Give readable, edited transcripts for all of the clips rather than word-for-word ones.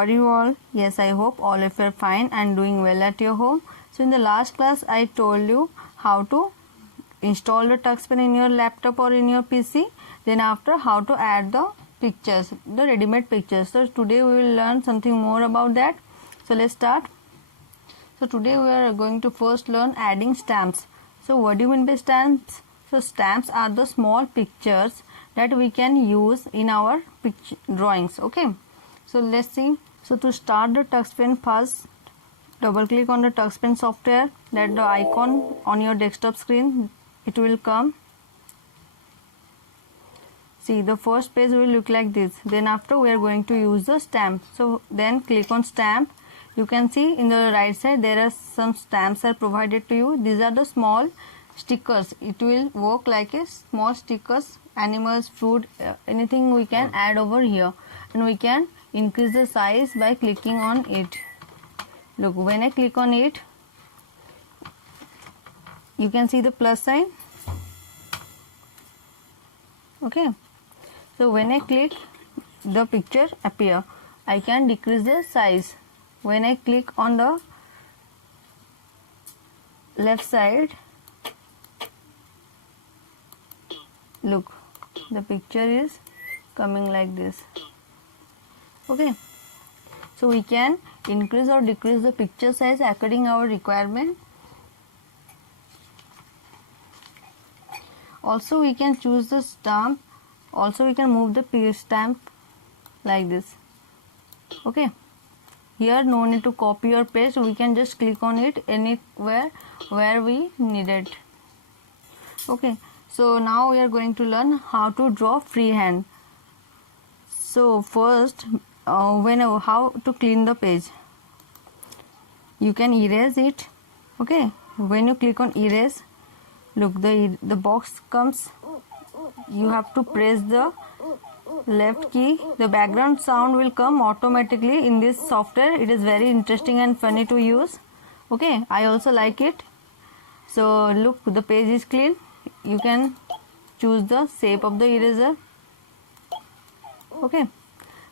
are you all? Yes, I hope all of you are fine and doing well at your home. So in the last class I told you how to install the TuxPen in your laptop or in your PC. Then after, how to add the pictures, the ready-made pictures. So today we will learn something more about that. So let's start. So today we are going to first learn adding stamps. So what do you mean by stamps? So stamps are the small pictures that we can use in our drawings. Okay, so let's see. So to start the TuxPen, first double click on the TuxPen software, that the icon on your desktop screen, it will come. See, the first page will look like this. Then after, we are going to use the stamp. So then click on stamp. You can see in the right side there are some stamps are provided to you. These are the small stickers. It will work like a small stickers, animals, fruit, anything we can add over here, and we can increase the size by clicking on it. Look, when I click on it, you can see the plus sign. Okay, so when I click, the picture appear. I can decrease the size. When I click on the left side, look, the picture is coming like this. Okay, so we can increase or decrease the picture size according our requirement. Also we can choose the stamp. Also we can move the stamp like this. Okay, here no need to copy or paste. We can just click on it anywhere where we need it. Okay, so now we are going to learn how to draw freehand. So first, how to clean the page. You can erase it. Okay, when you click on erase, look, the box comes. You have to press the left key. The background sound will come automatically in this software. It is very interesting and funny to use. Okay, I also like it. So look, the page is clean. You can choose the shape of the eraser. Okay,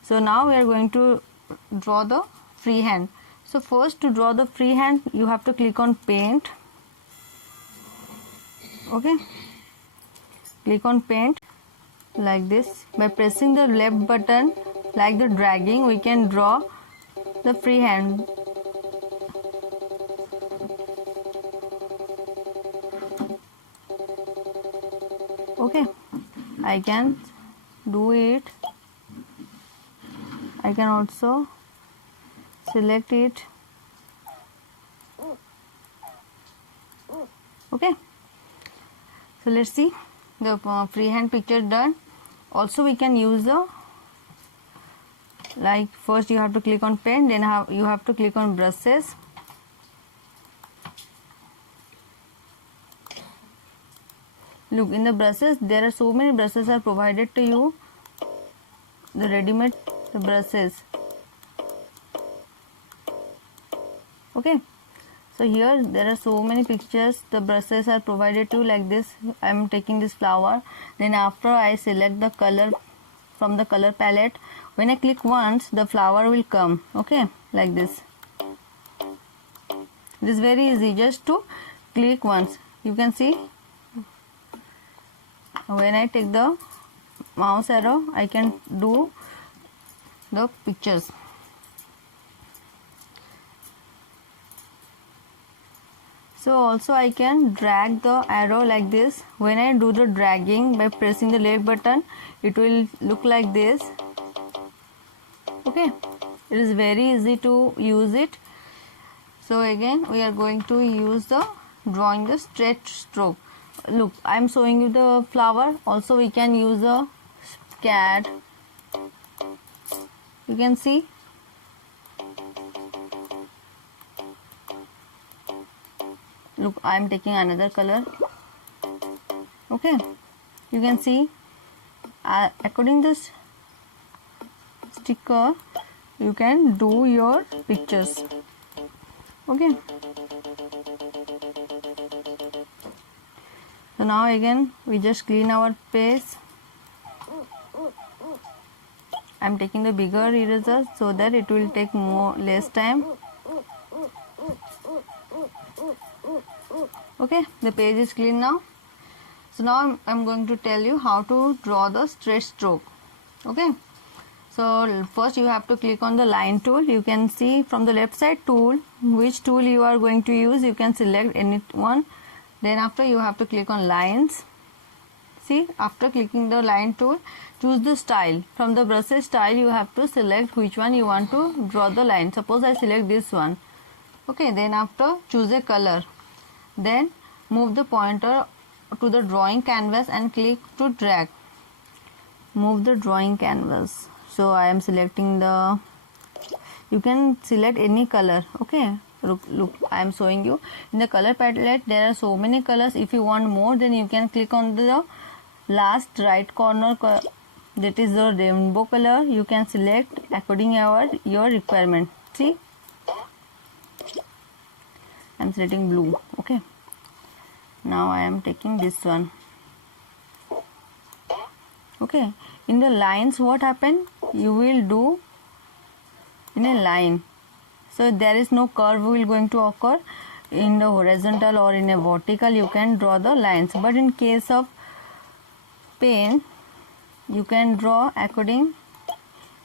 so now we are going to draw the freehand. So first, to draw the freehand, you have to click on paint. Okay, click on paint like this. By pressing the left button, like the dragging, we can draw the freehand. Okay, I can do it. I can also select it. Okay, so let's see the freehand picture done. Also we can use the, like, first you have to click on pen, then you have to click on brushes. Look, in the brushes there are so many brushes are provided to you, the ready-made brushes. Okay, so here there are so many pictures, the brushes are provided to you like this. I am taking this flower, then after I select the color from the color palette. When I click once, the flower will come. Okay, like this. It is very easy, just to click once. You can see, when I take the mouse arrow, I can do the pictures. So also I can drag the arrow like this. When I do the dragging by pressing the left button, it will look like this. Okay, it is very easy to use it. So again we are going to use the drawing the straight stroke. Look, I am showing you the flower. Also we can use a cat. You can see. Look, I am taking another color. Okay, you can see, according to this sticker, you can do your pictures. Okay, so now again we just clean our page. I'm taking the bigger eraser so that it will take less time. Okay, the page is clean now. So now I'm going to tell you how to draw the straight stroke. Okay, so first you have to click on the line tool. You can see from the left side tool which tool you are going to use. You can select any one. Then after you have to click on lines. See, after clicking the line tool, choose the style. From the brushes style you have to select which one you want to draw the line. Suppose I select this one. Okay, then after choose a color. Then move the pointer to the drawing canvas and click to drag. Move the drawing canvas. So I am selecting the, you can select any color. Okay, look, I am showing you in the color palette there are so many colors. If you want more, then you can click on the last right corner, that is the rainbow color. You can select according to your requirement. See, I am selecting blue. Okay, now I am taking this one. Okay, in the lines what happened, you will do in a line, so there is no curve will going to occur in the horizontal or in a vertical. You can draw the lines, but in case of pen you can draw according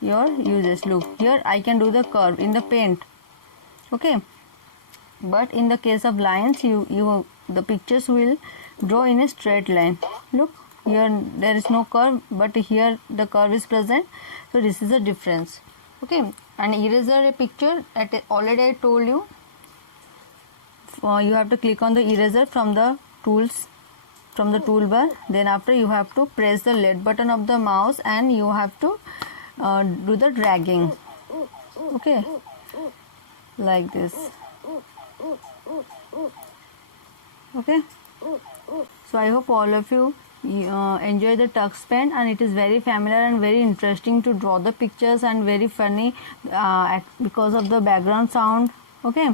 your uses. Look, here I can do the curve in the paint. Okay, but in the case of lines you the pictures will draw in a straight line. Look, here there is no curve, but here the curve is present, so this is the difference. Okay, and eraser a picture, already I told you, you have to click on the eraser from the tools, from the toolbar. Then after you have to press the left button of the mouse and you have to do the dragging. Okay, like this. Okay, so I hope all of you enjoy the Tux pen, and it is very familiar and very interesting to draw the pictures and very funny because of the background sound. Okay,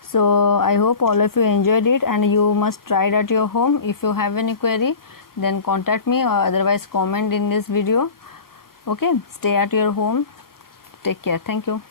so I hope all of you enjoyed it and you must try it at your home. If you have any query, then contact me or otherwise comment in this video. Okay, stay at your home. Take care. Thank you.